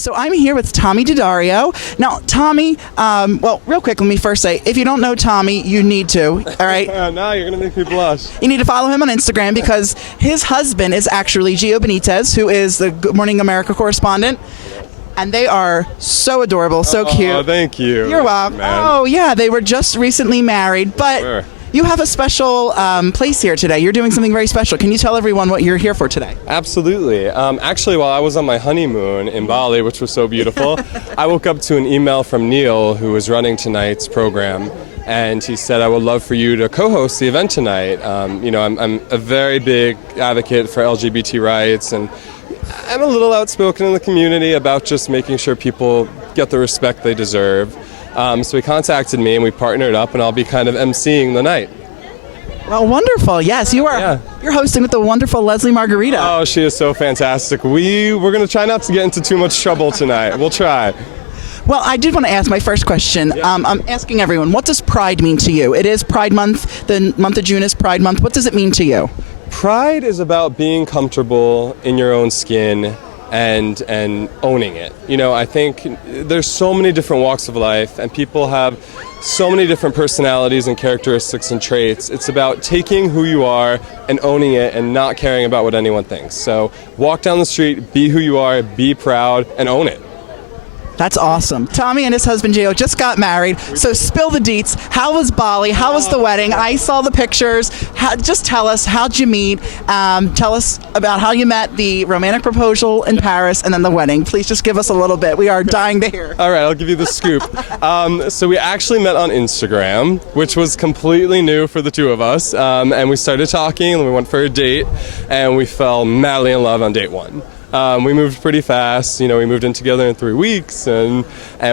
So I'm here with Tommy DiDario. Now, Tommy, well, real quick, let me first say, if you don't know Tommy, you need to, all right? No, you're going to make me blush. You need to follow him on Instagram because his husband is actually Gio Benitez, who is the Good Morning America correspondent. And they are so adorable, so cute. Oh, thank you. You're welcome. Man. Oh, yeah, they were just recently married, but Sure. you have a special place here today. You're doing something very special. Can you tell everyone what you're here for today? Absolutely. Actually, while I was on my honeymoon in Bali, which was so beautiful, I woke up to an email from Neil, who was running tonight's program, and he said, I would love for you to co-host the event tonight. I'm a very big advocate for LGBT rights, and I'm a little outspoken in the community about just making sure people get the respect they deserve. So he contacted me and we partnered up, and I'll be kind of emceeing the night. Well, wonderful. Yes, you are. Yeah. You're hosting with the wonderful Leslie Margarita. Oh, she is so fantastic. We're going to try not to get into too much trouble tonight. We'll try. Well, I did want to ask my first question. Yeah. I'm asking everyone, what does Pride mean to you? It is Pride Month. The month of June is Pride Month. What does it mean to you? Pride is about being comfortable in your own skin and owning it. I think there's so many different walks of life, and people have so many different personalities and characteristics and traits. It's about taking who you are and owning it and not caring about what anyone thinks. So walk down the street, be who you are, be proud, and own it. That's awesome. Tommy and his husband, Gio, just got married. So spill the deets. How was Bali? How was the wedding? I saw the pictures. Just tell us, how'd you meet? Tell us about how you met, the romantic proposal in Paris, and then the wedding. Please just give us a little bit. We are dying to hear. All right, I'll give you the scoop. So we actually met on Instagram, which was completely new for the two of us. And we started talking, and we went for a date, and we fell madly in love on date one. We moved pretty fast. We moved in together in 3 weeks, and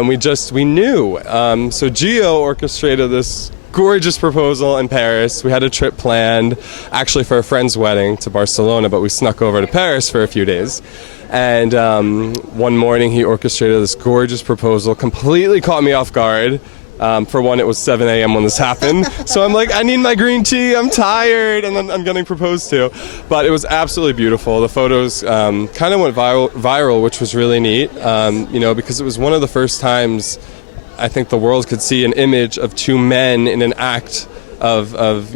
we knew. So Gio orchestrated this gorgeous proposal in Paris. We had a trip planned, actually for a friend's wedding to Barcelona, but we snuck over to Paris for a few days. And one morning he orchestrated this gorgeous proposal, completely caught me off guard. For one, it was 7 a.m. when this happened. So I'm like, I need my green tea, I'm tired, and then I'm getting proposed to. But it was absolutely beautiful. The photos kind of went viral, which was really neat, because it was one of the first times I think the world could see an image of two men in an act of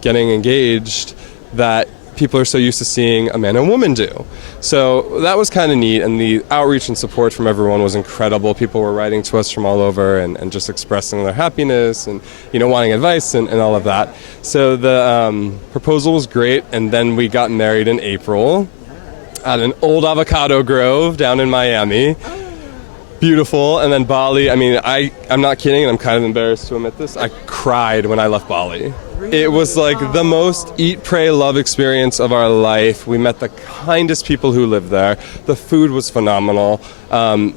getting engaged that people are so used to seeing a man and woman do. So that was kind of neat, and the outreach and support from everyone was incredible. People were writing to us from all over and just expressing their happiness and wanting advice and all of that. So the proposal was great, and then we got married in April at an old avocado grove down in Miami. Beautiful. And then Bali, I'm not kidding, and I'm kind of embarrassed to admit this, I cried when I left Bali. It was like the most eat, pray, love experience of our life. We met the kindest people who lived there. The food was phenomenal.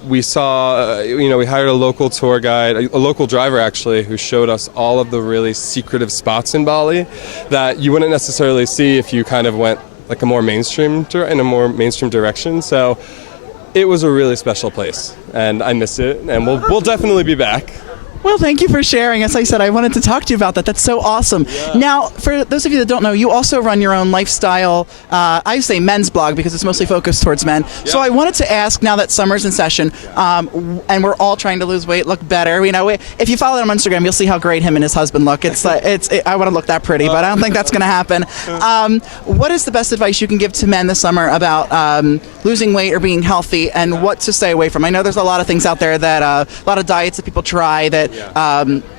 We saw, we hired a local tour guide, a local driver actually, who showed us all of the really secretive spots in Bali that you wouldn't necessarily see if you kind of went like in a more mainstream direction. So it was a really special place, and I miss it, and we'll definitely be back. Well, thank you for sharing. As I said, I wanted to talk to you about that. That's so awesome. Yeah. Now, for those of you that don't know, you also run your own lifestyle, I say men's blog because it's mostly focused towards men. Yeah. So I wanted to ask, now that summer's in session, and we're all trying to lose weight, look better. If you follow him on Instagram, you'll see how great him and his husband look. I want to look that pretty, but I don't think that's going to happen. What is the best advice you can give to men this summer about losing weight or being healthy, and what to stay away from? I know there's a lot of things out there that a lot of diets that people try that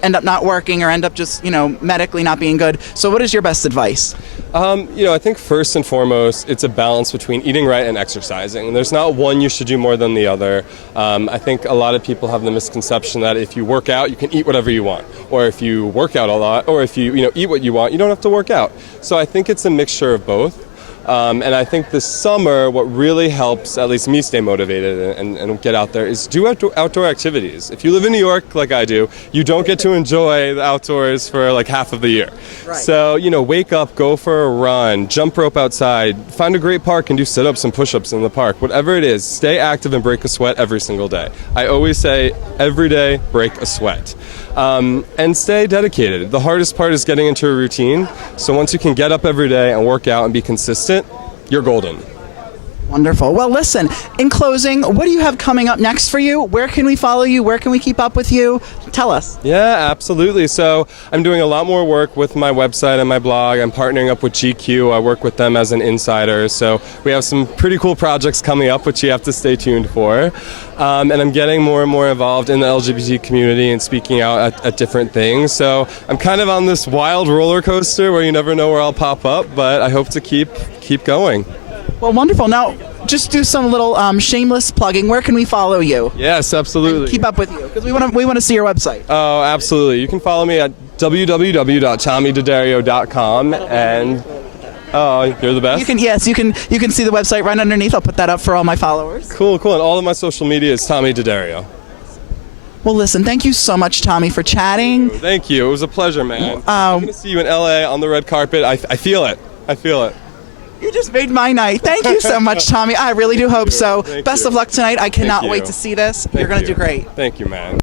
end up not working or end up just, medically not being good. So what is your best advice? I think first and foremost, it's a balance between eating right and exercising. There's not one you should do more than the other. I think a lot of people have the misconception that if you work out, you can eat whatever you want. Or if you work out a lot, or if you eat what you want, you don't have to work out. So I think it's a mixture of both. And I think this summer, what really helps, at least me, stay motivated and get out there is do outdoor activities. If you live in New York, like I do, you don't get to enjoy the outdoors for like half of the year. Right. So, wake up, go for a run, jump rope outside, find a great park and do sit-ups and push-ups in the park. Whatever it is, stay active and break a sweat every single day. I always say, every day, break a sweat. And stay dedicated. The hardest part is getting into a routine. So once you can get up every day and work out and be consistent, you're golden. Wonderful. Well, listen, in closing, what do you have coming up next for you? Where can we follow you? Where can we keep up with you? Tell us. Yeah, absolutely. So I'm doing a lot more work with my website and my blog. I'm partnering up with GQ. I work with them as an insider. So we have some pretty cool projects coming up, which you have to stay tuned for. And I'm getting more and more involved in the LGBT community and speaking out at different things. So I'm kind of on this wild roller coaster where you never know where I'll pop up, but I hope to keep going. Well, wonderful. Now, just do some little shameless plugging. Where can we follow you? Yes, absolutely. And keep up with you because we want to see your website. Oh, absolutely. You can follow me at www.tommydidario.com and you're the best. You can see the website right underneath. I'll put that up for all my followers. Cool. And all of my social media is Tommy DiDario. Well, listen, thank you so much, Tommy, for chatting. Thank you. It was a pleasure, man. I'm going to see you in LA on the red carpet. I feel it. You just made my night. Thank you so much, Tommy. I really do hope so. Best of luck tonight. I cannot wait to see this. You're going to do great. Thank you, man.